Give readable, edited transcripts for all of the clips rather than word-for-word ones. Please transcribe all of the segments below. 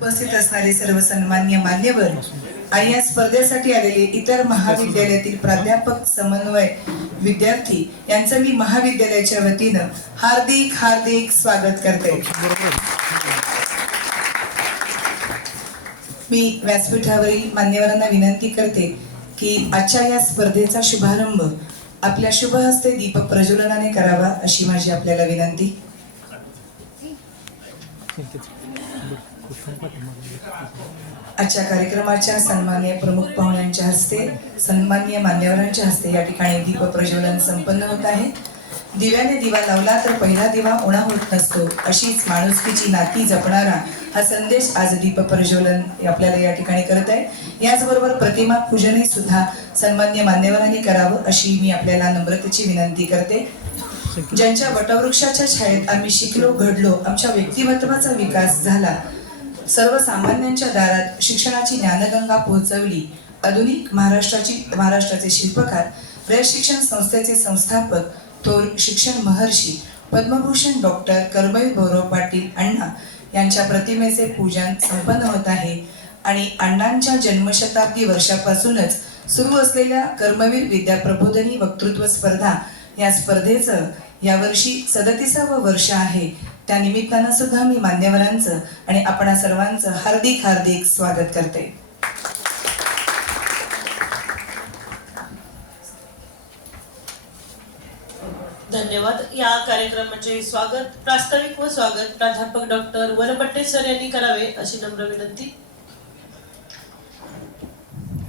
उपस्थित असणारे सर्व सन्मान्य मान्यवर आणि या स्पर्धेसाठी आलेले इतर महाविद्यालयातील प्राध्यापक, समन्वय, विद्यार्थी यांचं मी महाविद्यालयाच्या वतीनं हार्दिक हार्दिक स्वागत करते. मी व्यासपीठावरील मान्यवरांना विनंती करते की आजच्या या स्पर्धेचा शुभारंभ आपल्या शुभ हस्ते दीपक प्रज्वलनाने करावा अशी माझी आपल्याला विनंती. आजच्या कार्यक्रमाच्या सन्माननीय प्रमुख पाहुण्यांच्या हस्ते, सन्माननीय मान्यवरांच्या हस्ते या ठिकाणी दीप प्रज्वलन संपन्न होत आहे. दिव्याने दिवा लावला तर पहिला दिवा उणा होत नसतो, अशीच माणुसकीची नाती जपणारा हा संदेश आज दीप प्रज्वलन आपल्याला या ठिकाणी करत आहे. याचबरोबर प्रतिमा पूजनही सुद्धा सन्माननीय मान्यवरांनी करावं अशी मी आपल्याला नम्रतेची विनंती करते. ज्यांच्या वटवृक्षाच्या छायेत आम्ही शिकलो, घडलो, आमच्या व्यक्तिमत्वाचा विकास झाला, सर्वसामान्यांच्या दारात शिक्षणाची ज्ञानगंगा पोहोचवली, आधुनिक महाराष्ट्राचे शिल्पकार, रयत शिक्षण संस्थेचे संस्थापक, थोर शिक्षण महर्षी, पद्मभूषण डॉक्टर कर्मवीर भाऊराव पाटील अण्णा यांच्या प्रतिमेचे पूजन संपन्न होत आहे. आणि अण्णांच्या जन्मशताब्दी वर्षापासूनच सुरू असलेल्या कर्मवीर विद्याप्रबोधिनी वक्तृत्व स्पर्धा या स्पर्धेचं यावर्षी 37वं वर्ष आहे. त्या निमित्तानं सुद्धा मी मान्यवरांचं आणि आपणा सर्वांचं हार्दिक हार्दिक स्वागत करते. धन्यवाद. या कार्यक्रमाचे स्वागत, प्रास्ताविक व स्वागत प्राध्यापक डॉक्टर वरपट्टे सर यांनी करावे अशी नम्र विनंती.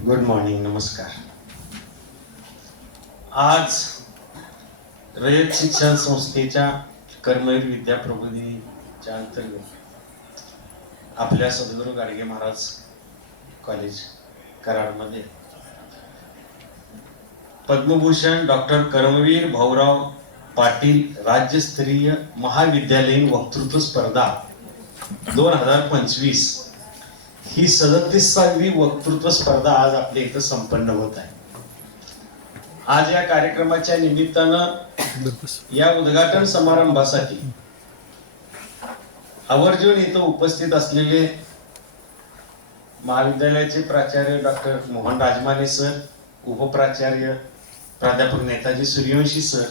गुड मॉर्निंग, नमस्कार. आज रयत शिक्षण संस्थेच्या कर्मवीर विद्याप्रबोधिनीच्या अंतर्गत आपल्या सद्गुरू गाडगे महाराज कॉलेज कराडमध्ये पद्मभूषण डॉक्टर कर्मवीर भाऊराव पाटील राज्यस्तरीय महाविद्यालयीन वक्तृत्व स्पर्धा 2025 ही 37वी वक्तृत्व स्पर्धा आज आपल्या इथं संपन्न होत आहे. आज या कार्यक्रमाच्या निमित्तानं या उद्घाटन समारंभासाठी आवर्जून इथं उपस्थित असलेले महाविद्यालयाचे प्राचार्य डॉक्टर मोहन राजमाने सर, उपप्राचार्य प्राध्यापक नेताजी सूर्यवंशी सर,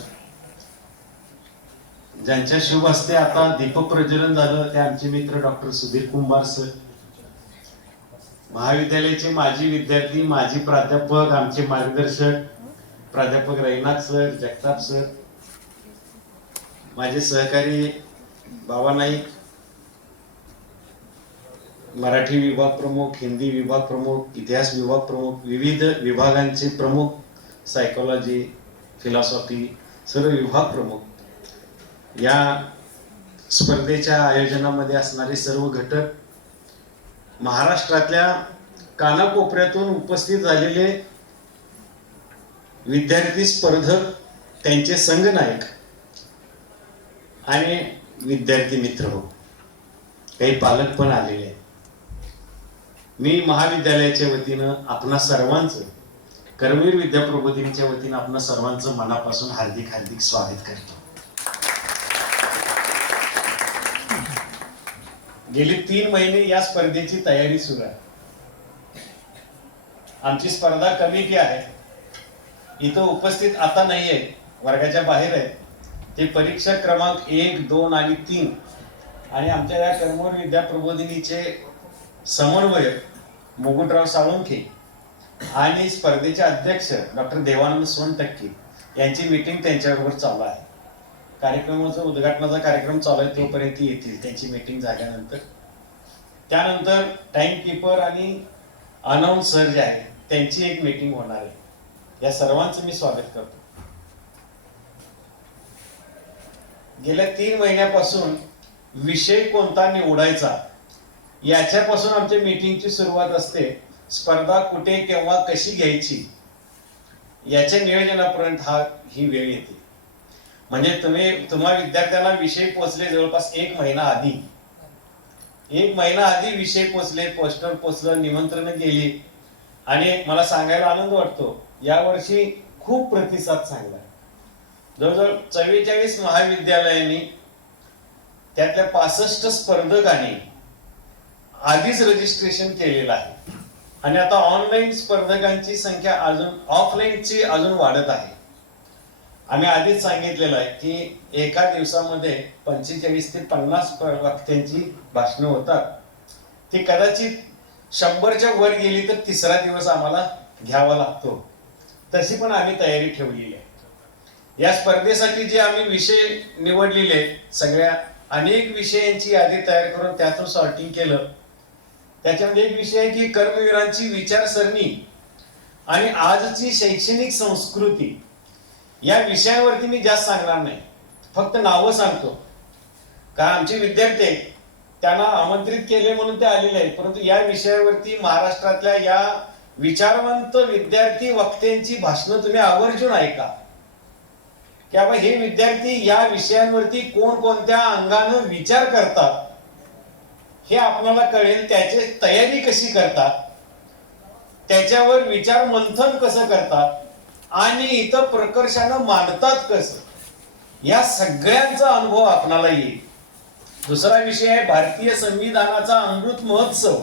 ज्यांच्या शुभ हस्ते आता दीपक प्रज्वलन झालं ते आमचे मित्र डॉक्टर सुधीर कुंभार सर, महाविद्यालयाचे माजी विद्यार्थी, माजी प्राध्यापक, आमचे मार्गदर्शक प्राध्यापक रैनाथ सर, जगताप सर, माझे सहकारी बाबा नाईक, मराठी विभाग प्रमुख, हिंदी विभाग प्रमुख, इतिहास विभाग प्रमुख, विविध विभागांचे प्रमुख, सायकोलॉजी, फिलॉसॉफी, सर्व विभाग प्रमुख, या स्पर्धेच्या आयोजनामध्ये असणारे सर्व घटक, महाराष्ट्रातल्या कानाकोपऱ्यातून उपस्थित झालेले विद्यार्थी स्पर्धक, त्यांचे संघनायक आणि विद्यार्थी मित्र हो, काही पालक पण आलेले आहेत. मी महाविद्यालयाच्या वतीनं आपणा सर्वांचं, कर्मवीर विद्याप्रबोधिनीच्या वतीनं आपणा सर्वांचं मनापासून हार्दिक हार्दिक स्वागत करतो. गेली 3 महिने या स्पर्धेची तयारी सुरू आहे. आमची स्पर्धा कमी की आहे, इथं उपस्थित आता नाही आहे, वर्गाच्या बाहेर आहे. ते परीक्षा क्रमांक 1, 2 आणि 3 आणि आमच्या या कर्मवीर विद्याप्रबोधिनीचे समन्वयक मुकुटराव साळुंखे आणि स्पर्धेचे अध्यक्ष डॉक्टर देवानंद सोनटक्के यांची मीटिंग त्यांच्याबरोबर चालू आहे. कार्यक्रमाचा उद्घाटनाचा कार्यक्रम चालू आहे तोपर्यंत येतील, त्यांची मीटिंग झाल्यानंतर. त्यानंतर टाइम कीपर आणि अनाउन्सर जे आहे त्यांची एक मीटिंग होणार आहे. या सर्वांचं मी स्वागत करतो. गेल्या 3 महिन्यापासून विषय कोणता निवडायचा याच्यापासून आमच्या मीटिंगची सुरुवात असते. स्पर्धा कुठे, केव्हा, कशी घ्यायची याच्या नियोजनापर्यंत ही वेळ येते. म्हणजे तुम्हा विद्यार्थ्यांना विषय पोचले जवळपास 1 महिना आधी. 1 महिना आधी विषय पोचले, पोस्टर पोचलं, निमंत्रण गेली आणि मला सांगायला आनंद वाटतो यावर्षी खूप प्रतिसाद चांगला आहे. जवळजवळ 44 महाविद्यालयांनी त्यातल्या 65 स्पर्धकांनी आधीच रजिस्ट्रेशन केलेलं आहे आणि आता ऑनलाईन स्पर्धकांची संख्या अजून ऑफलाईनची अजून वाढत आहे. आम्ही आधीच सांगितलेलं आहे की एका दिवसामध्ये 45 ते 50 वक्त्यांची भाषणं होतात. ती कदाचित 100च्या वर गेली तर तिसरा दिवस आम्हाला घ्यावा लागतो. तशी पण आम्ही तयारी ठेवलेली आहे. या स्पर्धेसाठी जे आम्ही विषय निवडलेले सगळ्या अनेक विषयांची यादी तयार करून त्यातून सॉर्टिंग केलं. त्याच्यामध्ये एक विषय आहे की कर्मवीरांची विचारसरणी आणि आजची शैक्षणिक संस्कृती. या विषयावरती मी जास्त सांगणार नाही, फक्त नावं सांगतो. का आमचे विद्यार्थी त्यांना आमंत्रित केले म्हणून ते आलेले आहेत, परंतु या विषयावरती महाराष्ट्रातल्या या विचारवंत विद्यार्थी वक्त्यांची भाषणं तुम्ही आवर्जून ऐका. की बाबा हे विद्यार्थी या विषयांवरती कोणकोणत्या अंगानं विचार करतात हे आपल्याला कळेल. त्याची तयारी कशी करतात, त्याच्यावर विचार मंथन कसं करतात आणि इथं प्रकर्षानं मांडतात कसं, या सगळ्यांचा अनुभव आपणाला येईल. दुसरा विषय आहे भारतीय संविधानाचा अमृत महोत्सव.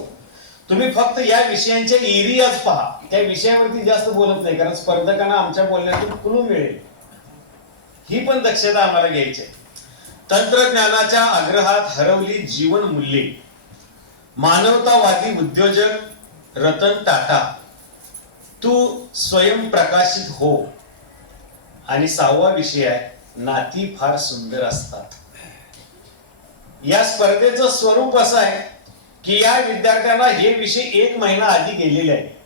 तुम्ही फक्त या विषयांच्या एरियाज पहा, त्या विषयावरती जास्त बोलत नाही, कारण स्पर्धकांना आमच्या बोलण्यातून क्लू मिळेल. ही पण दक्षता आम्हाला घ्यायची आहे. तंत्रज्ञानाच्या आग्रहात हरवली जीवन मूल्ये. मानवतावादी उद्योजक रतन टाटा, तू स्वयंप्रकाशित हो. आणि 6वा विषय आहे नाती फार सुंदर असतात. या स्पर्धेचं स्वरूप असं आहे की या विद्यार्थ्यांना हे विषय 1 महिना आधी गेलेले आहे.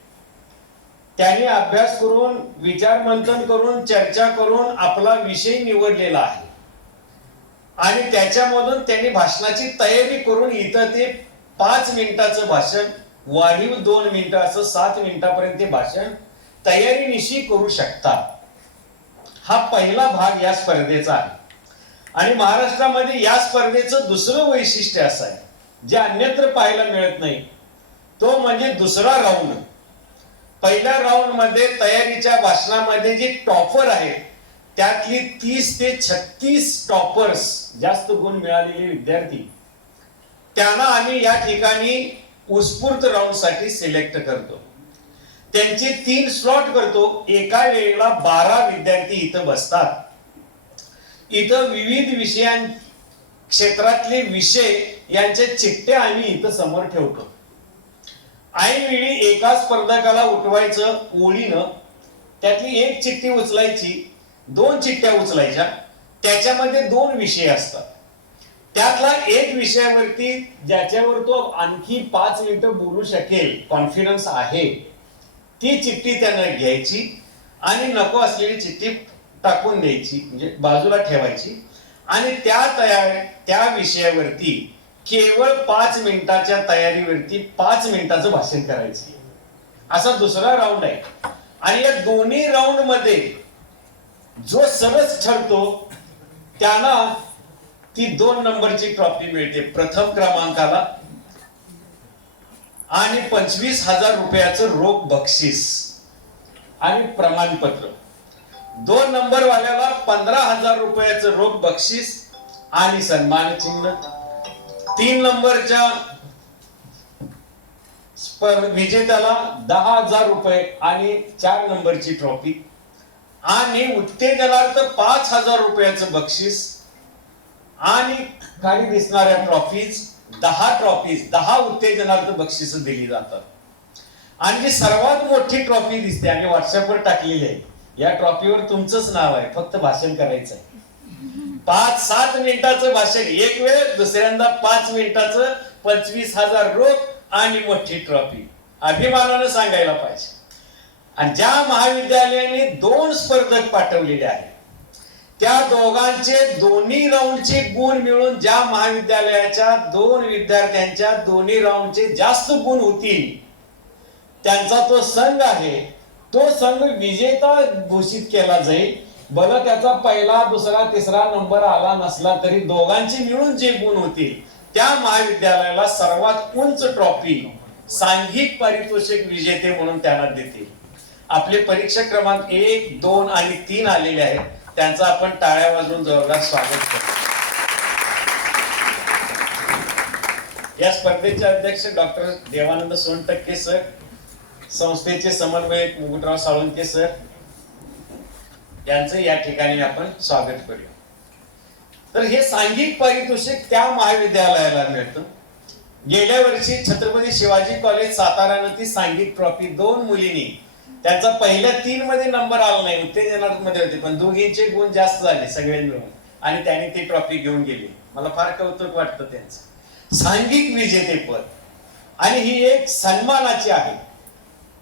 त्यांनी अभ्यास करून, विचार मंथन करून, चर्चा करून आपला विषय निवडलेला आहे आणि त्याच्यामधून त्यांनी भाषणाची तयारी करून इथं ते 5 मिनिटाचं भाषण, वाढीव 2 मिनिटाचं 7 मिनिटापर्यंत ते भाषण तयारीनिशी करू शकतात. हा पहिला भाग या स्पर्धेचा आहे. आणि महाराष्ट्रामध्ये या स्पर्धेचं दुसरं वैशिष्ट्य असं आहे जे अन्यत्र पाहायला मिळत नाही, तो म्हणजे दुसरा राऊंड. पहिल्या राऊंड मध्ये तयारीच्या भाषणामध्ये जे टॉपर आहेत त्यातली 30 ते 36 टॉपर्स, जास्त गुण मिळालेले विद्यार्थी, त्यांना आम्ही या ठिकाणी उत्स्फूर्त राऊंड साठी सिलेक्ट करतो. त्यांचे 3 स्लॉट करतो. एका वेळेला 12 विद्यार्थी इथं बसतात. इथं विविध विषयां क्षेत्रातले विषय यांच्या चिठ्ठ्या आम्ही इथं समोर ठेवतो. ऐनवेळी एका स्पर्धकाला उठवायचं ओळीनं, त्यातली एक चिठ्ठी उचलायची, 2 चिठ्ठ्या उचलायच्या, त्याच्यामध्ये 2 विषय असतात. त्यातला एक विषयावरती ज्याच्यावर तो आणखी 5 मिनिटं बोलू शकेल, कॉन्फिडन्स आहे, ती चिठ्ठी त्यानं घ्यायची आणि नको असलेली चिठ्ठी टाकून द्यायची, म्हणजे बाजूला ठेवायची. आणि त्या विषयावरती केवळ 5 मिनिटाच्या तयारीवरती 5 मिनिटाचं भाषण करायचं. असा दुसरा राऊंड आहे. आणि या दोन्ही राऊंड मध्ये जो सरस ठरतो त्यांना ती 2 नंबरची ट्रॉफी मिळते, प्रथम क्रमांकाला, आणि 25,000 रुपयाचं रोख बक्षीस आणि प्रमाणपत्र. 2 नंबर वाल्याला 15,000 रुपयाचं रोख बक्षीस आणि सन्मान चिन्ह. 3 नंबरच्या विजेत्याला 10,000 रुपये आणि 4 नंबरची ट्रॉफी आणि उत्तेजनार्थ 5,000 रुपयाचं बक्षीस आणि खाली दिसणाऱ्या ट्रॉफीज 10 उत्तेजनार्थ बक्षीस दिली जातात. आणि जी सर्वात मोठी ट्रॉफी दिसते आणि व्हॉट्सअपवर टाकलेली आहे, या ट्रॉफीवर तुमचंच नाव आहे, फक्त भाषण करायचं आहे. 5-7 मिनिटाचं भाषण एक वेळ, दुसऱ्यांदा 5 मिनिटाचं, 25,000 रोख आणि मोठी ट्रॉफी. अभिमानानं सांगायला पाहिजे. आणि ज्या महाविद्यालयाने 2 स्पर्धक पाठवलेले आहेत त्या दोघांचे दोन्ही राऊंडचे गुण मिळून ज्या महाविद्यालयाच्या 2 विद्यार्थ्यांच्या दोन्ही राऊंडचे जास्त गुण होतील त्यांचा तो संघ आहे, तो संघ विजेता घोषित केला जाईल. भलं त्याचा पहिला, दुसरा, तिसरा नंबर आला नसला तरी दोघांचे मिळून जे गुण होतील त्या महाविद्यालयाला सर्वात उंच ट्रॉफी, सांघिक पारितोषिक विजेते म्हणून त्यांना देतील. आपले परीक्षा क्रमांक 1, 2 आणि 3 आलेले आहेत, त्यांचं आपण टाळ्या वाजवून जोरदार स्वागत करतो. या स्पर्धेचे अध्यक्ष डॉक्टर देवानंद सोनटक्के सर, संस्थेचे समन्वयक मुकुटराव साळुंके सर यांचं या ठिकाणी आपण स्वागत करूया. तर हे सांघिक पारितोषिक त्या महाविद्यालयाला मिळतं. गेल्या वर्षी छत्रपती शिवाजी कॉलेज सातारानं ती सांघिक ट्रॉफी 2 मुलींनी, त्यांचा पहिल्या 3 मध्ये नंबर आला नाही, उत्तेजनामध्ये होते, पण दोघींचे गुण जास्त झाले सगळे मिळून आणि त्यांनी ती ट्रॉफी घेऊन गेली. मला फार कौतुक वाटतं त्यांचं. सांघिक विजेतेपद आणि ही एक सन्मानाची आहे.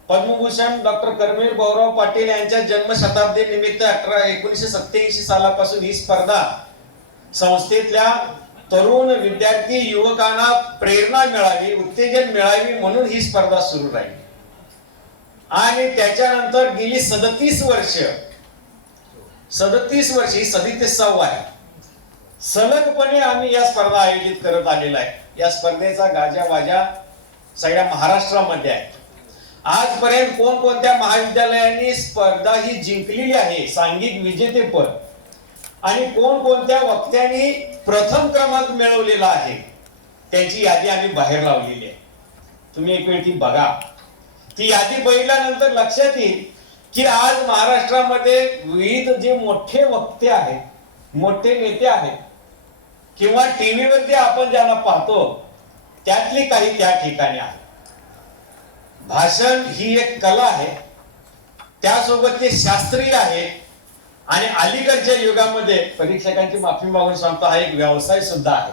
पद्मभूषण डॉक्टर कर्मवीर भाऊराव पाटील यांच्या जन्मशताब्दी निमित्त 1987 सालापासून ही स्पर्धा संस्थेतल्या तरुण विद्यार्थी युवकांना प्रेरणा मिळावी, उत्तेजन मिळावी म्हणून ही स्पर्धा सुरू राहिली. आणि त्याच्यानंतर गेली 37 वर्ष, ही 37वा आहे, सलगपणे आम्ही या स्पर्धा आयोजित करत आलेला आहे. या स्पर्धेचा गाजावाजा सगळ्या महाराष्ट्रामध्ये आहे. आजपर्यंत कोणकोणत्या महाविद्यालयांनी स्पर्धा ही जिंकलेली आहे, सांघिक विजेतेपद, आणि कोणकोणत्या वक्त्यांनी प्रथम क्रमांक मिळवलेला आहे, त्यांची यादी आम्ही बाहेर लावलेली आहे. तुम्ही एक वेळ ती बघा. ती यादी बघितल्यानंतर लक्षात येईल की आज महाराष्ट्रामध्ये विविध जे मोठे वक्ते आहेत, मोठे नेते आहेत, किंवा टीव्हीवरती आपण ज्यांना पाहतो त्यातली काही त्या ठिकाणी आहे. भाषण ही एक कला आहे, त्यासोबत ते शास्त्रीय आहे, आणि अलीकडच्या युगामध्ये परीक्षकांची माफी मागून सांगतो हा एक व्यवसाय सुद्धा आहे.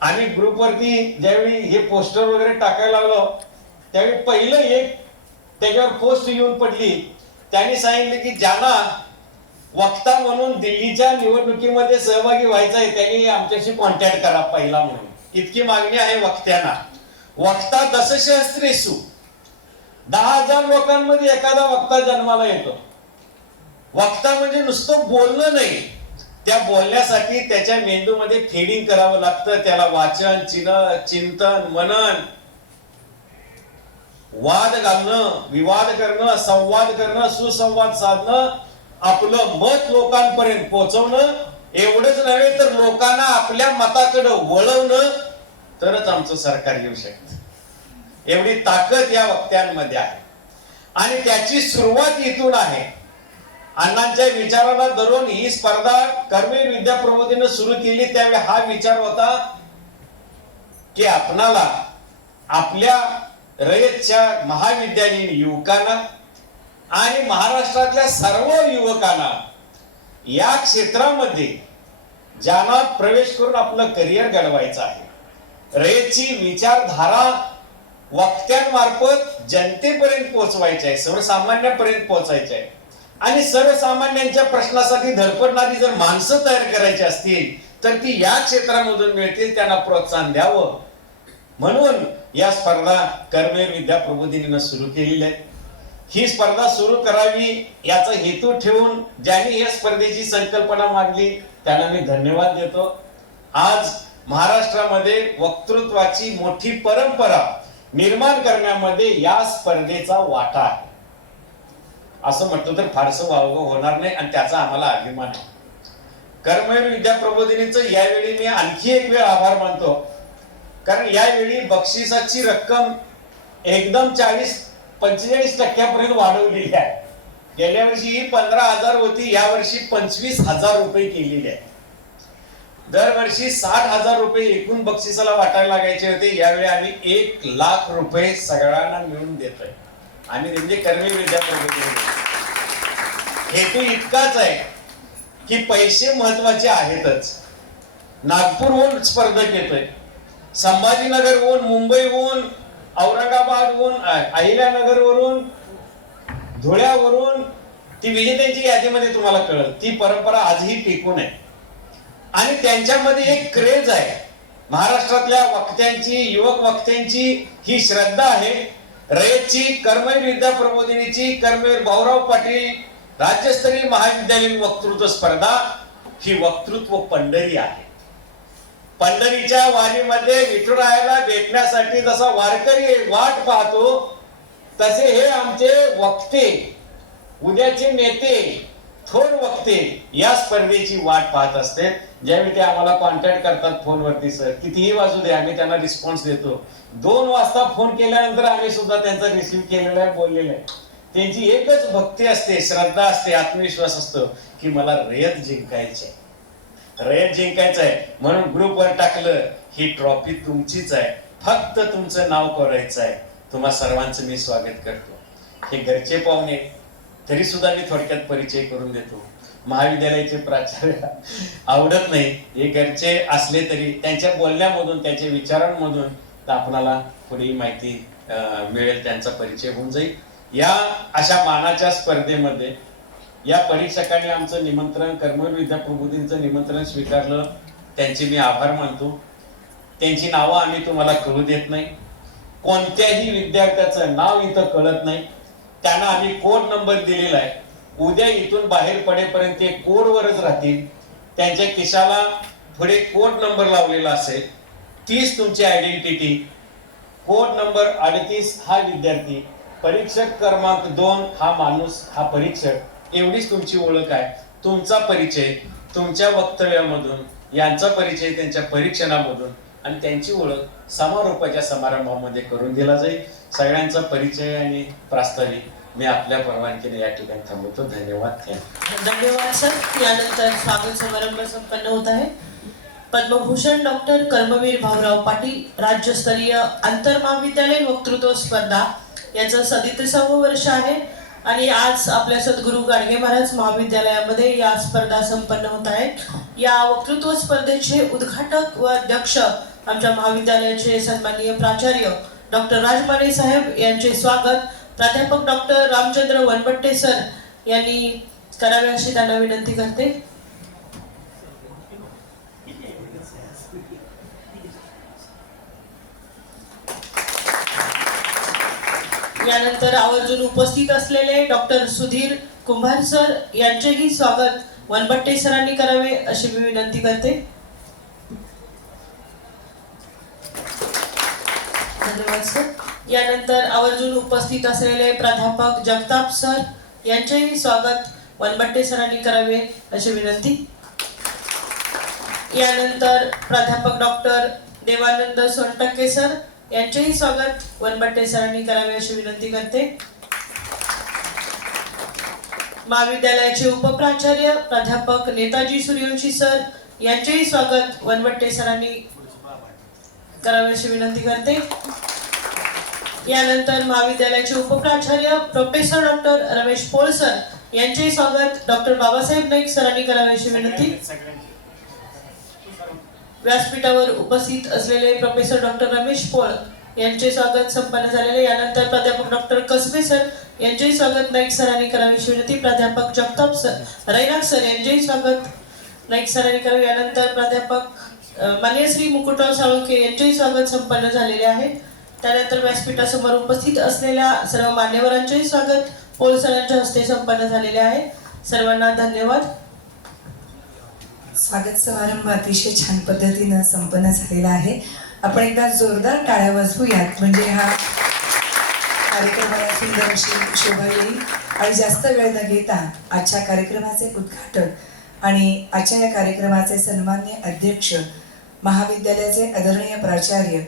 आम्ही ग्रुपवरती ज्यावेळी हे पोस्टर वगैरे टाकायला लागलो त्यावेळी पहिलं एक त्याच्यावर पोस्ट येऊन पडली. त्यांनी सांगितले की ज्यांना वक्ता म्हणून दिल्लीच्या निवडणुकीमध्ये सहभागी व्हायचं आहे त्यांनी आमच्याशी कॉन्टॅक्ट करा पहिला म्हणून. इतकी मागणी आहे वक्त्यांना. वक्ता दशसहस्रेषु, 10,000 लोकांमध्ये एखादा वक्ता जन्माला येतो. वक्ता म्हणजे नुसतं बोलणं नाही, त्या बोलण्यासाठी त्याच्या मेंदूमध्ये फेडिंग करावं लागतं. त्याला वाचन, चिंतन, मनन, वाद घालणं, विवाद करणं, संवाद करणं, सुसंवाद साधणं, आपलं मत लोकांपर्यंत पोहोचवणं, एवढंच नव्हे तर लोकांना आपल्या मताकडे वळवणं, तरच आमचं सरकार येऊ शकतं. एवढी ताकद या वक्त्यांमध्ये आहे. आणि त्याची सुरुवात इथून आहे. अण्णांच्या विचाराला धरून ही स्पर्धा कर्मवीर विद्या प्रबोधिनीने सुरू केली. त्यावेळी हा विचार होता की आपणाला आपल्या रयतच्या महाविद्यालयीन युवकांना आणि महाराष्ट्रातल्या सर्व युवकांना या क्षेत्रामध्ये ज्यांना प्रवेश करून आपलं करिअर घडवायचं आहे, रयतची विचारधारा वक्त्यांमार्फत जनतेपर्यंत पोहोचवायची आहे, सर्वसामान्यांपर्यंत पोहोचायची आहे. आणि सर्वसामान्यांच्या प्रश्नासाठी धडपडणारी जर माणसं तयार करायची असतील तर ती या क्षेत्रामधून मिळतील. त्यांना प्रोत्साहन द्यावं म्हणून या स्पर्धा कर्मवीर विद्या प्रबोधिनीने सुरू केलेली आहे. ही स्पर्धा सुरू करावी याचा हेतू ठेवून ज्यांनी या स्पर्धेची संकल्पना मांडली त्यांना मी धन्यवाद देतो. आज महाराष्ट्रामध्ये वक्तृत्वाची मोठी परंपरा निर्माण करण्यामध्ये या स्पर्धेचा वाटा आहे. असं म्हटलं तर फारसं वावगं होणार नाही आणि त्याचा आम्हाला अभिमान आहे. कर्मवीर विद्या प्रबोधिनीचं यावेळी मी आणखी एक वेळ आभार मानतो, कारण यावेळी बक्षिसाची रक्कम एकदम 40-45% वाढवलेली आहे. गेल्या वर्षी ही 15,000 होती, यावर्षी 25,000 रुपये केलेली आहे. दरवर्षी 60,000 रुपये एकूण बक्षिसाला वाटायला लागायचे होते, यावेळी आम्ही 1,00,000 रुपये सगळ्यांना मिळून देतोय. आम्ही म्हणजे कर्मवीर विद्या प्रबोधिनी. हेतू इतकाच आहे की पैसे महत्वाचे आहेतच. नागपूरहून स्पर्धक येतोय, संभाजीनगरहून, मुंबईहून, औरंगाबादहून, अहिल्यानगरवरून, धुळ्यावरून ती विजेत्यांची यादीमध्ये तुम्हाला कळलं. ती परंपरा आजही टिकून आहे आणि त्यांच्यामध्ये एक क्रेज आहे. महाराष्ट्रातल्या वक्त्यांची, युवक वक्त्यांची ही श्रद्धा आहे. रयतची कर्मवीर विद्या प्रबोधिनीची कर्मवीर भाऊराव पाटील राज्यस्तरीय महाविद्यालयीन वक्तृत्व स्पर्धा ही वक्तृत्व पंढरी आहे. पंढरीच्या वारीमध्ये विठुरायाला भेटण्यासाठी जसा वारकरी वाट पाहतो तसे हे आमचे वक्ते, उद्याचे नेते थोर वक्ते या स्पर्धेची वाट पाहत असते. ज्यावेळी ते आम्हाला कॉन्टॅक्ट करतात फोनवरती, सर कितीही वाजू दे आम्ही त्यांना रिस्पॉन्स देतो. 2 वाजता फोन केल्यानंतर आम्ही सुद्धा त्यांचा रिसीव्ह केलेला आहे, बोललेला आहे. त्यांची एकच भक्ती असते, श्रद्धा असते, आत्मविश्वास असतो की मला रयत जिंकायचे, रयत जिंकायचं आहे. म्हणून ग्रुपवर टाकलं ही ट्रॉफी तुमचीच आहे, फक्त तुमचं नाव करायचं आहे. तुम्हा सर्वांचं मी स्वागत करतो. हे घरचे पाहुणे तरी सुद्धा मी थोडक्यात परिचय करून देतो. महाविद्यालयाचे प्राचार्य आवडत नाही, हे घरचे असले तरी त्यांच्या बोलण्यामधून त्यांच्या विचारांमधून आपणाला पुढे माहिती मिळेल, त्यांचा परिचय होऊन जाईल. या अशा मानाच्या स्पर्धेमध्ये या परीक्षकांनी आमचं निमंत्रण, कर्मवीर विद्या प्रबोधिनीचं निमंत्रण स्वीकारलं, त्यांचे मी आभार मानतो. त्यांची नावं आम्ही तुम्हाला कळू देत नाही. कोणत्याही विद्यार्थ्याचं नाव इथं कळत नाही. त्यांना आम्ही कोड नंबर दिलेला आहे. उद्या इथून बाहेर पडेपर्यंत ते कोडवरच राहतील. त्यांच्या खिशाला पुढे कोड नंबर लावलेला असेल, तीच तुमची आयडेंटिटी. कोड नंबर 38 हा विद्यार्थी, परीक्षक क्रमांक 2 हा माणूस, हा परीक्षक. एवढीच तुमची ओळख आहे. तुमचा परिचय तुमच्या वक्तव्यामधून, यांचा परिचय त्यांच्या परीक्षणामधून आणि त्यांची ओळख समारोपाच्या समारंभामध्ये करून दिला जाईल. सगळ्यांचा परिचय आणि प्रास्ताविक मी आपल्या परवानगीने या ठिकाणी थांबवतो. धन्यवाद. धन्यवाद सर. यानंतर स्वागत समारंभ संपन्न होत आहे. पद्मभूषण डॉक्टर कर्मवीर भाऊराव पाटील राज्यस्तरीय आंतरमहाविद्यालयीन वक्तृत्व स्पर्धा याचं 37वं वर्ष आहे आणि आज आपल्या सद्गुरू गाडगे महाराज महाविद्यालयामध्ये या स्पर्धा संपन्न होत आहेत. या वक्तृत्व स्पर्धेचे उद्घाटक व अध्यक्ष आमच्या महाविद्यालयाचे सन्माननीय प्राचार्य डॉक्टर राजमाने साहेब यांचे स्वागत प्राध्यापक डॉक्टर रामचंद्र वनपट्टे सर यांनी करावे अशी त्यांना विनंती करते. यानंतर आवर्जून उपस्थित असलेले डॉक्टर सुधीर कुंभार सर यांचेही स्वागत वनपट्टे सरांनी करावे अशी मी विनंती करते. धन्यवाद सर. यानंतर आवर्जून उपस्थित असलेले प्राध्यापक जगताप सर यांचेही स्वागत वनपट्टे सरांनी करावे अशी विनंती. यानंतर प्राध्यापक डॉक्टर देवानंद सोनटक्के सर यांचेही स्वागत वनपट्टे सरांनी करावे अशी विनंती करते. महाविद्यालयाचे उपप्राचार्य प्राध्यापक नेताजी सूर्यवंशी सर यांचेही स्वागत वनपट्टे सरांनी करावे अशी विनंती करते. यानंतर महाविद्यालयाचे उपप्राचार्य प्रोफेसर डॉक्टर रमेश पोळ सर यांचेही स्वागत डॉक्टर बाबासाहेब नाईक सरांनी करावे अशी विनंती. व्यासपीठावर उपस्थित असलेले प्रोफेसर डॉक्टर रमेश पोळ यांचे स्वागत संपन्न झालेले. यानंतर प्राध्यापक डॉक्टर कसबे सर यांचेही स्वागत नाईक सरांनी करावे अशी विनंती. प्राध्यापक जगताप सर रैनाक सर यांचेही स्वागत नाईक सरांनी करावे. यानंतर प्राध्यापक मान्यश्री मुकुटराव साळुंखे यांचेही स्वागत संपन्न झालेले आहे. त्यानंतर व्यासपीठासमोर उपस्थित असलेल्या सर्व मान्यवरांचेही स्वागत पोळ सरांच्या हस्ते संपन्न झालेले आहे. सर्वांना धन्यवाद. स्वागत समारंभ अतिशय छान पद्धतीनं संपन्न झालेला आहे. आपण एकदा जोरदार टाळ्या वाजवूयात, म्हणजे हा कार्यक्रमाला सुंदर अशी शोभा येईल. आणि जास्त वेळ न घेता आजच्या कार्यक्रमाचे उद्घाटक आणि आजच्या या कार्यक्रमाचे सन्माननीय अध्यक्ष महाविद्यालयाचे आदरणीय प्राचार्य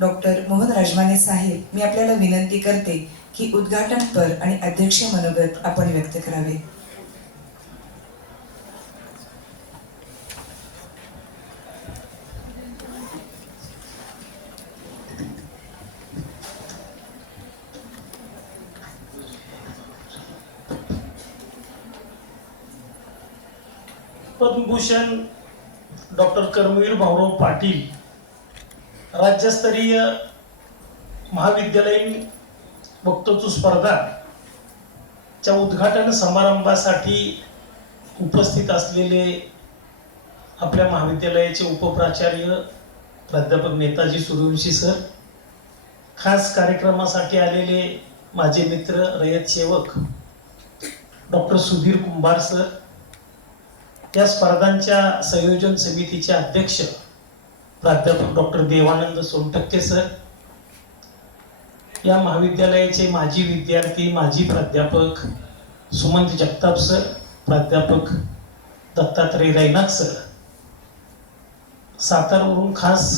डॉक्टर मोहन राजमाने साहेब, मी आपल्याला विनंती करते की उद्घाटनपर आणि अध्यक्ष मनोगत आपण व्यक्त करावे. पद्मभूषण डॉक्टर कर्मवीर भाऊराव पाटील राज्यस्तरीय महाविद्यालयीन वक्तृत्व स्पर्धाच्या उद्घाटन समारंभासाठी उपस्थित असलेले आपल्या महाविद्यालयाचे उपप्राचार्य प्राध्यापक नेताजी सूर्यवंशी सर, खास कार्यक्रमासाठी आलेले माझे मित्र रयत सेवक डॉक्टर सुधीर कुंभार सर, या स्पर्धांच्या संयोजन समितीचे अध्यक्ष प्राध्यापक डॉक्टर देवानंद सोनटक्के सर, या महाविद्यालयाचे माजी विद्यार्थी माजी प्राध्यापक सुमंत जगताप सर, प्राध्यापक दत्तात्रय रैनाक सर, सातारावरून खास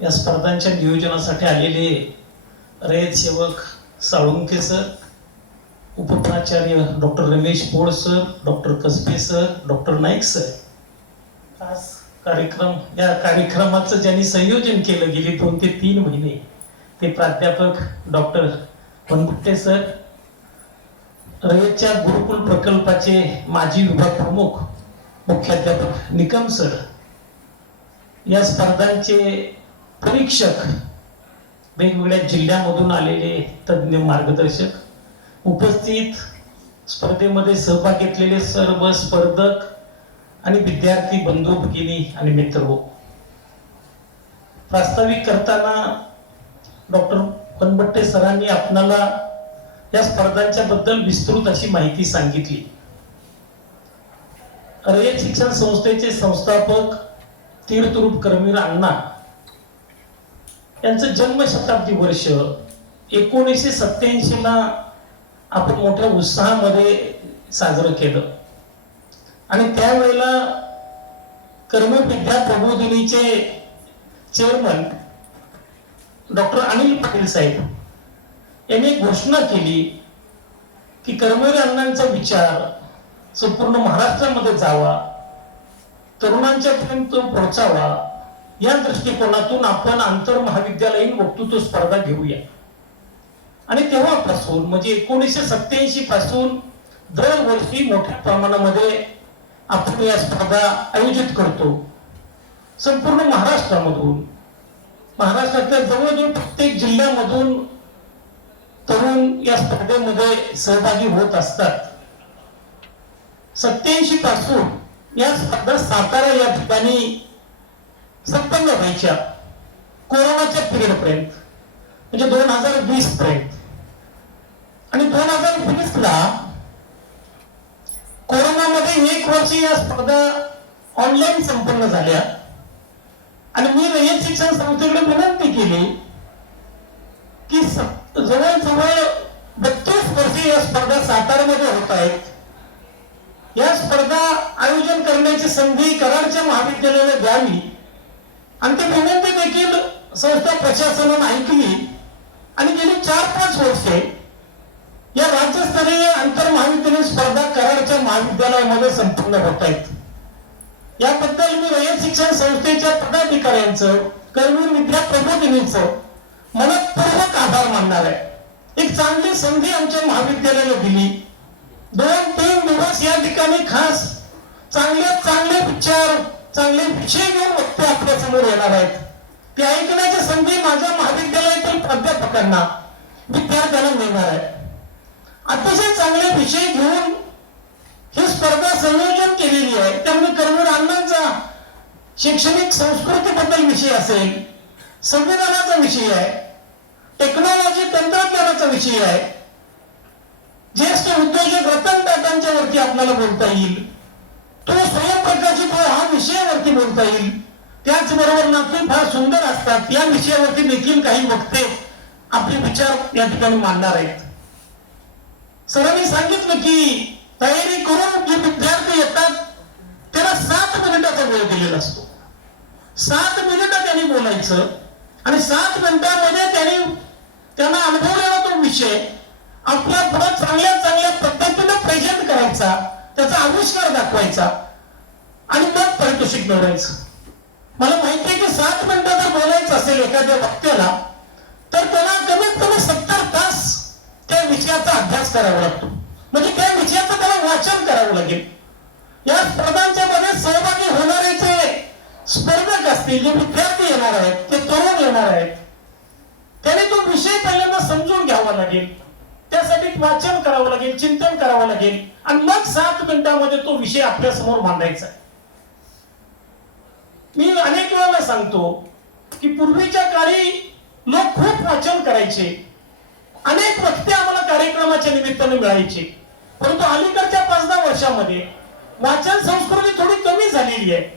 या स्पर्धांच्या नियोजनासाठी आलेले रयत सेवक साळुंके सर, उपप्राचार्य डॉक्टर रमेश पोळ सर, डॉक्टर कसबे सर, डॉक्टर नाईक सर, खास या कार्यक्रमाचं ज्यांनी संयोजन केलं गेले 2 ते 3 महिने ते प्राध्यापक डॉक्टर वनगुट्टे सर, रयतच्या गुरुकुल प्रकल्पाचे माजी विभाग प्रमुख मुख्याध्यापक निकम सर, या स्पर्धांचे परीक्षक, वेगवेगळ्या जिल्ह्यामधून आलेले तज्ज्ञ मार्गदर्शक, उपस्थित स्पर्धेमध्ये सहभाग घेतलेले सर्व स्पर्धक आणि विद्यार्थी बंधू भगिनी आणि मित्र, प्रास्ताविक करताना डॉक्टर वनगुट्टे सरांनी आपणाला या स्पर्धांच्या बद्दल विस्तृत अशी माहिती सांगितली. रयत शिक्षण संस्थेचे संस्थापक तीर्थरूप कर्मवीर अण्णा यांचं जन्मशताब्दी वर्ष 1987 ला आपण मोठ्या उत्साहामध्ये साजरं केलं आणि त्यावेळेला कर्मवीर विद्या प्रबोधिनीचे चेअरमन डॉक्टर अनिल पाटील साहेब यांनी घोषणा केली की कर्मवीर अण्णांचा विचार संपूर्ण महाराष्ट्रामध्ये जावा, तरुणांच्या पर्यंत पोहोचावा, या दृष्टिकोनातून आपण आंतर महाविद्यालयीन वक्तृत्व स्पर्धा घेऊया. आणि तेव्हापासून म्हणजे 1987 पासून दरवर्षी मोठ्या प्रमाणामध्ये आपण या स्पर्धा आयोजित करतो. संपूर्ण महाराष्ट्रातल्या जवळजवळ प्रत्येक जिल्ह्यामधून तरुण या स्पर्धेमध्ये सहभागी होत असतात. 87 पासून या स्पर्धा सातारा या ठिकाणी संपन्न व्हायच्या कोरोनाच्या पिरियड पर्यंत, म्हणजे 2020 पर्यंत. आणि 2020 ला कोरोनामध्ये 1 वर्ष या स्पर्धा ऑनलाईन संपन्न झाल्या आणि मी रयत शिक्षण संस्थेकडे विनंती केली की जवळजवळ 32 वर्षे या स्पर्धा सातारामध्ये होत आहेत, या स्पर्धा आयोजन करण्याची संधी कराडच्या महाविद्यालयाला द्यावी. आणि ती विनंती देखील संस्था प्रशासनाने ऐकली आणि गेली 4-5 वर्षे या राज्यस्तरीय आंतर महाविद्यालयीन स्पर्धा कराडच्या महाविद्यालयामध्ये संपन्न होत आहेत. याबद्दल मी रयत शिक्षण संस्थेच्या पदाधिकाऱ्यांचं, कर्मवीर विद्या प्रबोधिनीचं मनपूर्वक आभार मानणार आहे. एक चांगली संधी आमच्या महाविद्यालयाला दिली. 2-3 दिवस या ठिकाणी खास चांगले विचार, चांगले विषय घेऊन वक्ते आपल्या समोर येणार आहेत. ते ऐकण्याची संधी माझ्या महाविद्यालयातील प्राध्यापकांना, विद्यार्थ्यांना मिळणार आहे. अतिशय चांगले विषय घेऊन ही स्पर्धा संयोजन केलेली आहे. त्यामुळे कर्मवीर अण्णांचा शैक्षणिक संस्कृतीबद्दल विषय असेल, संविधानाचा विषय आहे, टेक्नॉलॉजी तंत्रज्ञानाचा विषय आहे, ज्येष्ठ उद्योजक रतन टाटांच्या वरती आपल्याला बोलता येईल, तो स्वयंप्रकाशित हा विषयावरती बोलता येईल. त्याचबरोबर नाते फार सुंदर असतात, या विषयावरती देखील काही वक्ते आपले विचार या ठिकाणी मांडणार आहेत. सरांनी सांगितलं की तयारी करून जे विद्यार्थी येतात त्याला 7 मिनिटाचा वेळ दिलेला असतो. 7 मिनिटं त्यांनी बोलायचं आणि 7 मिनिटांमध्ये त्यांना अनुभवलेला तो विषय आपल्या पुढे चांगल्या पद्धतीने प्रेझेंट करायचा, त्याचा आविष्कार दाखवायचा आणि मग पारितोषिक मिळवायचं. मला माहिती आहे की 7 मिनिटं जर बोलायचं असेल एखाद्या वक्त्याला तर त्याला कमीत कमी 70 तास त्या विषयाचा अभ्यास करावा लागतो, म्हणजे त्या विषयाचं त्याला वाचन करावं लागेल. या स्पर्धांच्या मध्ये सहभागी होणारे जे स्पर्धक असतील, जे विद्यार्थी येणार आहेत, ते तरुण येणार आहेत, त्याने तो विषय पहिल्यांदा समजून घ्यावा लागेल, त्यासाठी वाचन करावं लागेल, चिंतन करावं लागेल आणि मग 7 मिनिटांमध्ये तो विषय आपल्या समोर मांडायचा आहे. मी अनेक वेळा सांगतो की पूर्वीच्या काळी लोक खूप वाचन करायचे, अनेक वक्ते आम्हाला कार्यक्रमाच्या निमित्ताने मिळायचे, परंतु अलीकडच्या 5-10 वर्षामध्ये वाचन संस्कृती थोडी कमी झालेली आहे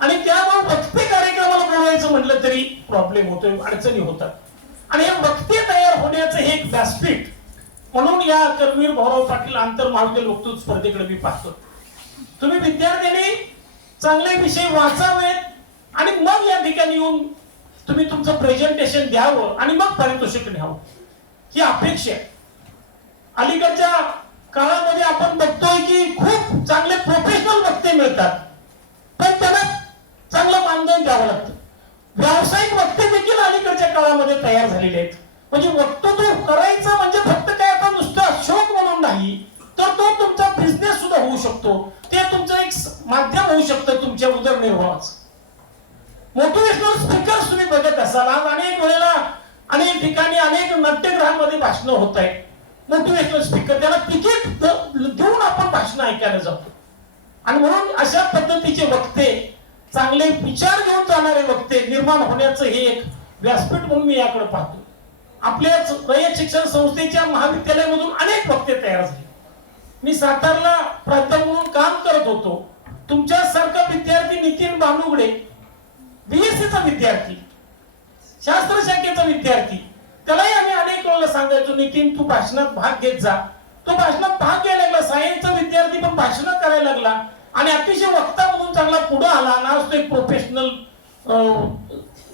आणि त्यामुळे वक्ते कार्यक्रमाला बोलवायचं म्हटलं तरी प्रॉब्लेम होतोय, अडचणी होतात. आणि हे वक्ते तयार होण्याचं हे एक व्यासपीठ म्हणून या कर्मवीर भाऊराव पाटील आंतर महाविद्यालय वक्तृत्व स्पर्धेकडे मी पाहतो. तुम्ही विद्यार्थ्यांनी चांगले विषय वाचावेत आणि मग या ठिकाणी येऊन तुम्ही तुमचं प्रेझेंटेशन द्यावं आणि मग पारितोषिक घ्यावं, ही अपेक्षा आहे. अलीकडच्या काळामध्ये आपण बघतोय की खूप चांगले प्रोफेशनल वक्ते मिळतात, पण त्यांना चांगलं मानधन द्यावं लागतं. व्यावसायिक वक्ते देखील अलीकडच्या काळामध्ये तयार झालेले आहेत. म्हणजे वक्तृत्व करायचं म्हणजे फक्त काय आता नुसतं शौक म्हणून नाही, तर तो तुमचा बिझनेस सुद्धा होऊ शकतो. ते तुमचं एक माध्यम होऊ शकतं तुमच्या उदरनिर्वाहाचं. मोटिवेशनल स्पीकर्स तुम्ही बघत असाल, आज अनेक वेळेला अनेक ठिकाणी अनेक नाट्यगृहांमध्ये भाषणं होत आहेत. मोटिवेशनल स्पीकर, त्याला तिकीट देऊन आपण भाषण ऐकायला जातो. आणि म्हणून अशा पद्धतीचे वक्ते, चांगले विचार घेऊन जाणारे वक्ते निर्माण होण्याचं हे एक व्यासपीठ म्हणून मी याकडे पाहतो. आपल्याच रयत शिक्षण संस्थेच्या महाविद्यालयामधून अनेक वक्ते तयार झाले. मी सातारला प्राध्यापक म्हणून काम करत होतो. तुमच्यासारखा विद्यार्थी नितीन बानुगडे, बीएससीचा विद्यार्थी, शास्त्र शाखेचा विद्यार्थी, त्यालाही आम्ही अनेक वेळेला सांगायचो, नितीन तू भाषणात भाग घेत जा. तो भाषणात भाग घ्यायला लागला. सायन्सचा विद्यार्थी पण भाषण करायला लागला आणि अतिशय वक्ता म्हणून चांगला पुढे आला. नाव एक प्रोफेशनल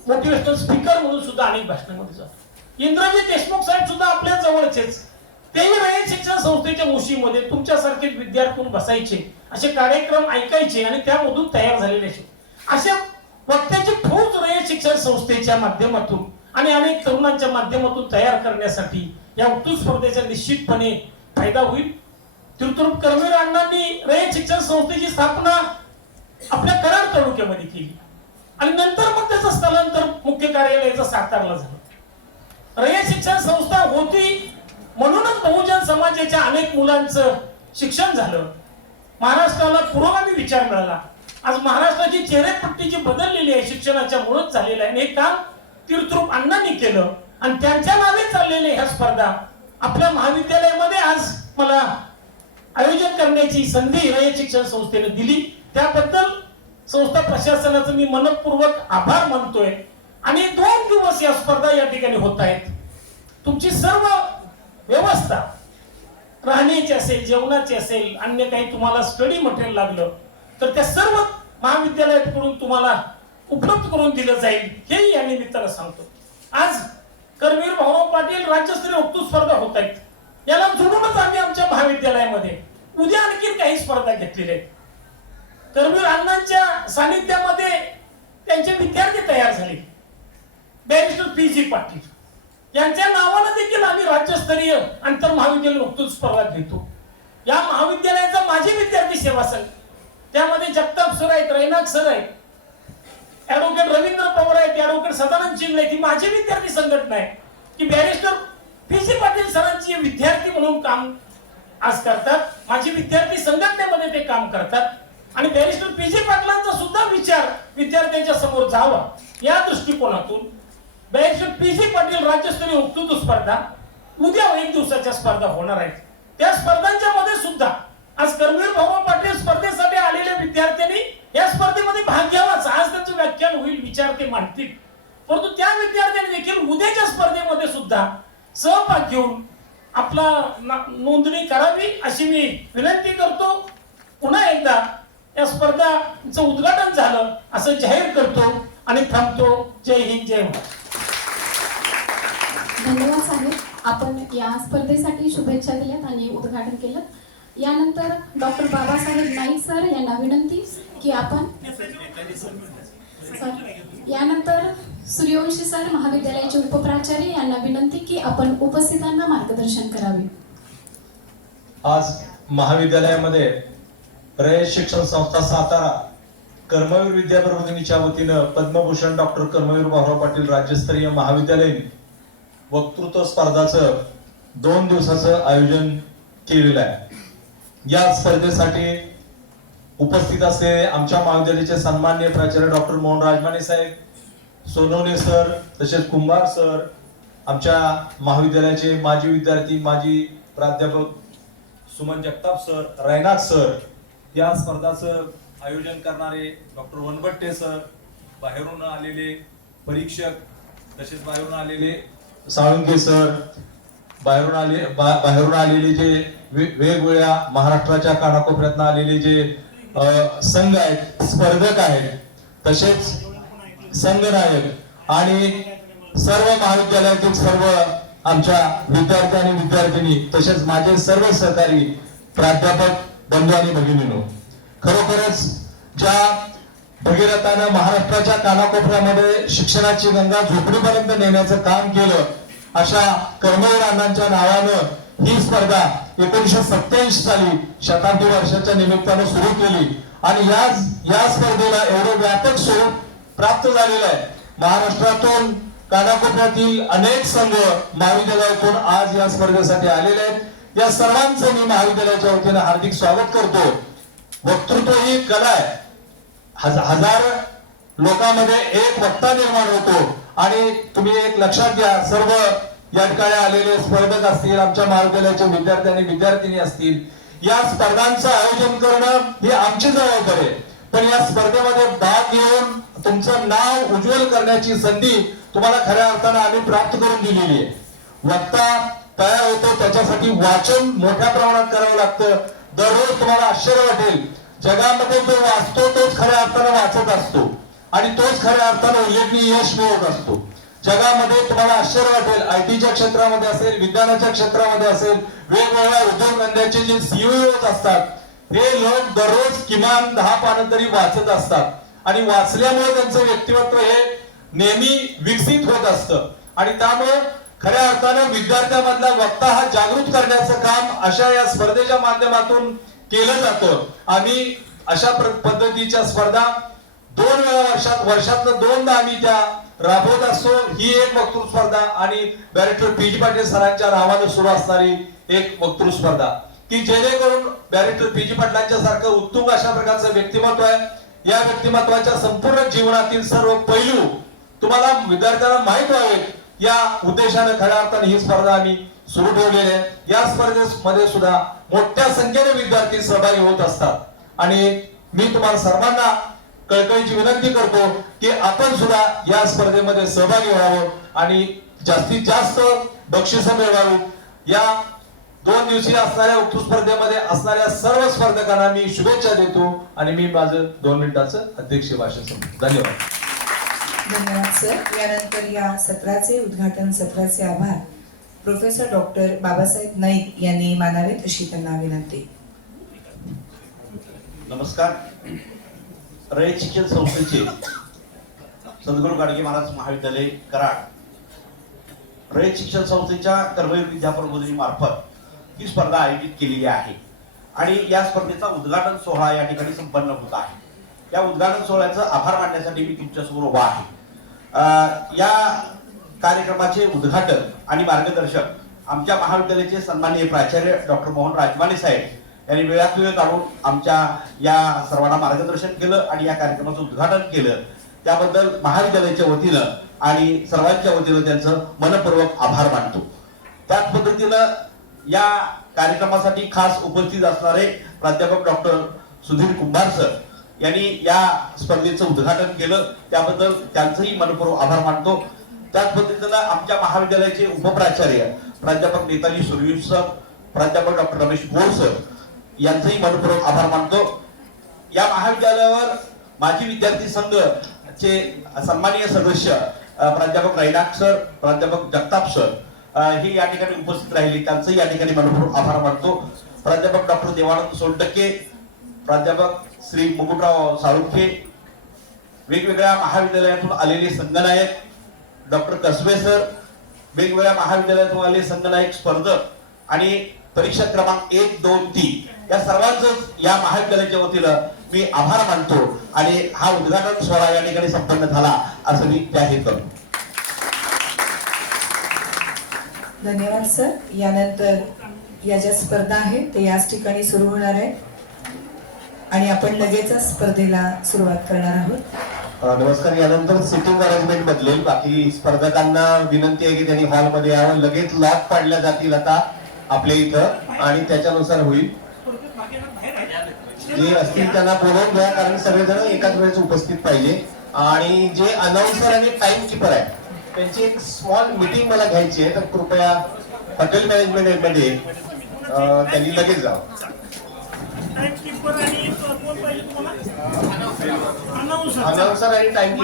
मोटिवेशनल स्पीकर म्हणून सुद्धा अनेक भाषणांमध्ये जातो. इंद्रजित देशमुख साहेब सुद्धा आपल्या जवळचेच, तेही रयत शिक्षण संस्थेच्या मुशीमध्ये तुमच्यासारखे विद्यार्थी बसायचे, असे कार्यक्रम ऐकायचे आणि त्यामधून तयार झालेले अशा वक्त्याची फौज रयत शिक्षण संस्थेच्या माध्यमातून आणि अनेक तरुणांच्या माध्यमातून तयार करण्यासाठी या वक्तृत्व स्पर्धेचा निश्चितपणे फायदा होईल. तिरुतुरूप कर्मवीर अण्णांनी रयत शिक्षण संस्थेची स्थापना आपल्या कराड तालुक्यामध्ये केली आणि नंतर मग त्याचं स्थलांतर मुख्य कार्यालयाचं सातारला झालं. रयत शिक्षण संस्था होती म्हणूनच बहुजन समाजाच्या अनेक मुलांचं शिक्षण झालं. महाराष्ट्राला पुरोगामी विचार मिळाला. आज महाराष्ट्राची चेहरेपट्टी जी बदललेली आहे शिक्षणाच्या मुळेच झालेलं आहे. हे काम तिरुतुरूप अण्णांनी केलं आणि त्यांच्या नावे चाललेल्या ह्या स्पर्धा आपल्या महाविद्यालयामध्ये आज मला आयोजन करण्याची संधी रयत शिक्षण संस्थेने दिली. त्याबद्दल संस्था प्रशासनाचं मी मनपूर्वक आभार मानतोय. आणि 2 दिवस या स्पर्धा या ठिकाणी होत आहेत. तुमची सर्व व्यवस्था राहण्याची असेल, जेवणाची असेल, अन्य काही तुम्हाला स्टडी मटेरियल लागलं तर त्या सर्व महाविद्यालयाकडून तुम्हाला उपलब्ध करून दिलं जाईल, हेही या निमित्तानं सांगतो. आज कर्मवीर भाऊराव पाटील राज्यस्तरीय वक्तृत्व स्पर्धा होत आहेत. याला जोडूनच आम्ही आमच्या महाविद्यालयामध्ये उद्या आणखी काही स्पर्धा घेतलेल्या आहेत. कर्मवीर अण्णांच्या सानिध्यामध्ये त्यांचे विद्यार्थी तयार झाले. Barrister PG. पाटील यांच्या नावानं देखील आम्ही राज्यस्तरीय आंतर महाविद्यालय वक्तृत्व स्पर्धा घेतो. या महाविद्यालयाचा माजी विद्यार्थी सेवा संघ, त्यामध्ये जगताप सर आहेत, रैनाक सर आहेत, ऍडव्होकेट रवींद्र पवार आहेत, ऍडव्होकेट सदानंद चिंगले आहेत. ही माझी विद्यार्थी संघटना आहे की बॅरिस्टर पी.जी. पाटील सरांची विद्यार्थी म्हणून काम आज करतात. माझी विद्यार्थी संघटनेमध्ये ते काम करतात आणि बॅरिस्टर पी.जी. पाटलांचा सुद्धा विचार विद्यार्थ्यांच्या समोर जावा या दृष्टिकोनातून बॅरिस्टर पी.जी. पाटील राज्यस्तरीय वक्तृत्व स्पर्धा उद्या 1 दिवसाच्या स्पर्धा होणार आहेत. त्या स्पर्धांच्या मध्ये सुद्धा आज कर्मवीर भाऊराव पाटील स्पर्धेसाठी आलेल्या विद्यार्थ्यांनी या स्पर्धेमध्ये भाग घ्यावाच. आज त्यांचं व्याख्यान होईल, विचार ते मांडतील, परंतु त्या विद्यार्थ्यांनी देखील उद्याच्या स्पर्धेमध्ये सुद्धा सहभाग घेऊन आपला नोंदणी करावी अशी मी विनंती करतो. पुन्हा एकदा या स्पर्धांचं उद्घाटन झालं असं जाहीर करतो आणि थांबतो. जय हिंद, जय महाराष्ट्र. धन्यवाद साहेब. आपण या स्पर्धेसाठी शुभेच्छा दिल्यात आणि उद्घाटन केलं. यानंतर डॉक्टर बाबासाहेब नाईक सर यांना विनंती की आपण यानंतर सूर्यवंशी सर महाविद्यालयाचे उपप्राचार्य यांना विनंती की आपण उपस्थितांना मार्गदर्शन करावे. आज महाविद्यालयामध्ये रयत शिक्षण संस्था सातारा कर्मवीर विद्याप्रबोधिनीच्या वतीनं पद्मभूषण डॉक्टर कर्मवीर भाऊराव पाटील राज्यस्तरीय महाविद्यालयीन वक्तृत्व स्पर्धाचं 2 दिवसाचं आयोजन केलेलं आहे. या स्पर्धेसाठी उपस्थित असलेले आमच्या महाविद्यालयाचे सन्माननीय प्राचार्य डॉक्टर मोहन राजमाने साहेब, सोनवणे सर, तसेच कुंभार सर, आमच्या महाविद्यालयाचे माजी विद्यार्थी, माजी प्राध्यापक सुमन जगताप सर, रैनाक सर, या स्पर्धाचं आयोजन करणारे डॉक्टर वनबट्टे सर, बाहेरून आलेले परीक्षक, तसेच बाहेरून आलेले साळुंके सर, बाहेरून आलेले जे वेगवेगळ्या महाराष्ट्राच्या कानाकोपऱ्यातनं आलेले जे संघ आहेत, स्पर्धक आहेत, तसेच संघनायक आणि सर्व महाविद्यालयातील सर्व आमच्या विद्यार्थी आणि विद्यार्थिनी, तसेच माझे सर्व सहकारी प्राध्यापक बंधू आणि भगिनींनो, खरोखरच ज्या भगीरथानं महाराष्ट्राच्या कानाकोपऱ्यामध्ये शिक्षणाची गंगा झोपडीपर्यंत नेण्याचं काम केलं, अशा कर्मवीर अण्णांच्या नावानं ही स्पर्धा 1987 साली शताब्दी वर्षाच्या निमित्तानं सुरू केली आणि या स्पर्धेला एवढं व्यापक स्वरूप प्राप्त झालेलं आहे. महाराष्ट्रातून कानाकोपऱ्यातील अनेक संघ महाविद्यालयातून आज या स्पर्धेसाठी आलेले आहेत. या सर्वांचं मी महाविद्यालयाच्या वतीने हार्दिक स्वागत करतो. वक्तृत्व ही कला आहे. हजार लोकांमध्ये एक वक्ता निर्माण होतो आणि तुम्ही एक लक्षात घ्या, सर्व या ठिकाणी आलेले स्पर्धक असतील, आमच्या महाविद्यालयाचे विद्यार्थी आणि विद्यार्थिनी असतील, या स्पर्धांचं आयोजन करणं ही आमची जबाबदारी आहे. पण या स्पर्धेमध्ये भाग घेऊन तुमचं नाव उज्ज्वल करण्याची संधी तुम्हाला खऱ्या अर्थानं आम्ही प्राप्त करून दिलेली आहे. वक्ता तयार होतो, त्याच्यासाठी वाचन मोठ्या प्रमाणात करावं लागतं. दररोज तुम्हाला आश्चर्य वाटेल, जगामध्ये जो वाचतो तोच खऱ्या अर्थानं वाचत असतो आणि तोच खऱ्या अर्थानं उल्लेखनीय यश मिळवत असतो. जगामध्ये तुम्हाला आश्चर्य वाटेल, आयटीच्या क्षेत्रामध्ये असेल, विज्ञानाच्या क्षेत्रामध्ये असेल, वेगवेगळ्या उद्योगधंद्याचे जे सीईओ असतात, हे लोक दररोज किमान 10 पानं तरी वाचत असतात आणि वाचल्यामुळे त्यांचं व्यक्तिमत्व हे नेहमी विकसित होत असतं आणि त्यामुळे खऱ्या अर्थानं विद्यार्थ्यांमधला वक्ता हा जागृत करण्याचं काम अशा या स्पर्धेच्या माध्यमातून केलं जातं. आम्ही अशा पद्धतीच्या स्पर्धा 2 वेळा वर्षातनं 2दा आम्ही त्या राबवत असतो. ही एक वक्तृत्व स्पर्धा आणि बॅरिस्टर पीजी पाटील सरांच्या नावाने सुरू असणारी एक वक्तृत्व स्पर्धा, की जेणेकरून बॅरिस्टर पीजी पाटलांच्या सारखं उत्तुंग अशा प्रकारचं व्यक्तिमत्व आहे. या व्यक्तिमत्वाच्या संपूर्ण जीवनातील सर्व पैलू तुम्हाला विद्यार्थ्यांना माहित व्हावेत या उद्देशाने खऱ्या अर्थाने ही स्पर्धा आम्ही सुरू ठेवलेली आहे. या स्पर्धेमध्ये सुद्धा मोठ्या संख्येने विद्यार्थी सहभागी होत असतात आणि मी तुम्हाला सर्वांना कळकळीची विनंती करतो की आपण सुद्धा या स्पर्धेमध्ये सहभागी व्हावं आणि जास्तीत जास्त बक्षिसं मिळवावी. या 2 दिवसीय असणाऱ्या वक्तृत्व स्पर्धेमध्ये असणाऱ्या सर्व स्पर्धकांना मी शुभेच्छा देतो आणि मी माझं 2 मिनिटाचं अध्यक्ष भाषण संपवतो. धन्यवाद. धन्यवाद सर. यानंतर या सत्राचे उद्घाटन सत्राचे आभार प्रोफेसर डॉक्टर बाबासाहेब नाईक यांनी मानावेत अशी त्यांना विनंती. नमस्कार. रयत शिक्षण संस्थेचे सद्गुरू गाडगे महाराज महाविद्यालय कराड, रयत शिक्षण संस्थेच्या कर्मवीर विद्याप्रबोधिनी मार्फत ही स्पर्धा आयोजित केलेली आहे आणि या स्पर्धेचा उद्घाटन सोहळा या ठिकाणी संपन्न होत आहे. या उद्घाटन सोहळ्याचा आभार मानण्यासाठी मी तुमच्यासमोर उभा आहे. या कार्यक्रमाचे उद्घाटन आणि मार्गदर्शक आमच्या महाविद्यालयाचे सन्माननीय प्राचार्य डॉक्टर मोहन राजमाने साहेब यांनी वेळात वेळ काढून आमच्या या सर्वांना मार्गदर्शन केलं आणि या कार्यक्रमाचं उद्घाटन केलं. त्याबद्दल महाविद्यालयाच्या वतीनं आणि सर्वांच्या वतीनं त्यांचं मनपूर्वक आभार मानतो. त्याच पद्धतीनं या कार्यक्रमासाठी खास उपस्थित असणारे प्राध्यापक डॉक्टर सुधीर कुंभार सर यांनी या स्पर्धेचं उद्घाटन केलं, त्याबद्दल त्यांचंही मनपूर्वक आभार मानतो. त्याच पद्धतीनं आमच्या महाविद्यालयाचे उपप्राचार्य प्राध्यापक नेताजी सुरवीर सर, प्राध्यापक डॉक्टर रमेश बोर सर यांचंही मनपूर्वक आभार मानतो. या महाविद्यालयावर माजी विद्यार्थी संघचे सन्माननीय सदस्य प्राध्यापक रैनाक सर, प्राध्यापक जगताप सर हे या ठिकाणी उपस्थित राहिले, त्यांचंही या ठिकाणी मनपूर्वक आभार मानतो. प्राध्यापक डॉक्टर देवानंद सोनटक्के, प्राध्यापक श्री मुकुटराव साळुंखे, वेगवेगळ्या महाविद्यालयातून आलेले संघनायक डॉक्टर कसबे सर, वेगवेगळ्या महाविद्यालयातून आलेले संघनायक स्पर्धक आणि परीक्षा क्रमांक 1, 2, 3 या सर्वांचंच या महाविद्यालयाच्या वतीनं मी आभार मानतो आणि हा उद्घाटन सोहळा या ठिकाणी संपन्न झाला असं मी जाहीर करतो. धन्यवाद सर. यानंतर या ज्या स्पर्धा आहेत ते याच ठिकाणी सुरू होणार आहे आणि आपण लगेचच स्पर्धेला सुरुवात करणार आहोत. नमस्कार. यानंतर सिटिंग अरेंजमेंट बदलेल. बाकी स्पर्धकांना विनंती आहे की त्यांनी हॉलमध्ये यावं. लगेच लॉक पाडल्या जातील आता आपल्या इथं आणि त्याच्यानुसार होईल. जे असतील त्यांना बोलवून घ्या, कारण सगळेजण एकाच वेळेस उपस्थित पाहिजे. आणि जे अनाउन्सर आणि टाइम कीपर आहे त्यांची एक स्मॉल मीटिंग मला घ्यायची आहे, तर कृपया हॉटेल मॅनेजमेंट मध्ये त्यांनी लगेच जावं. अनाउन्सर आणि टाइम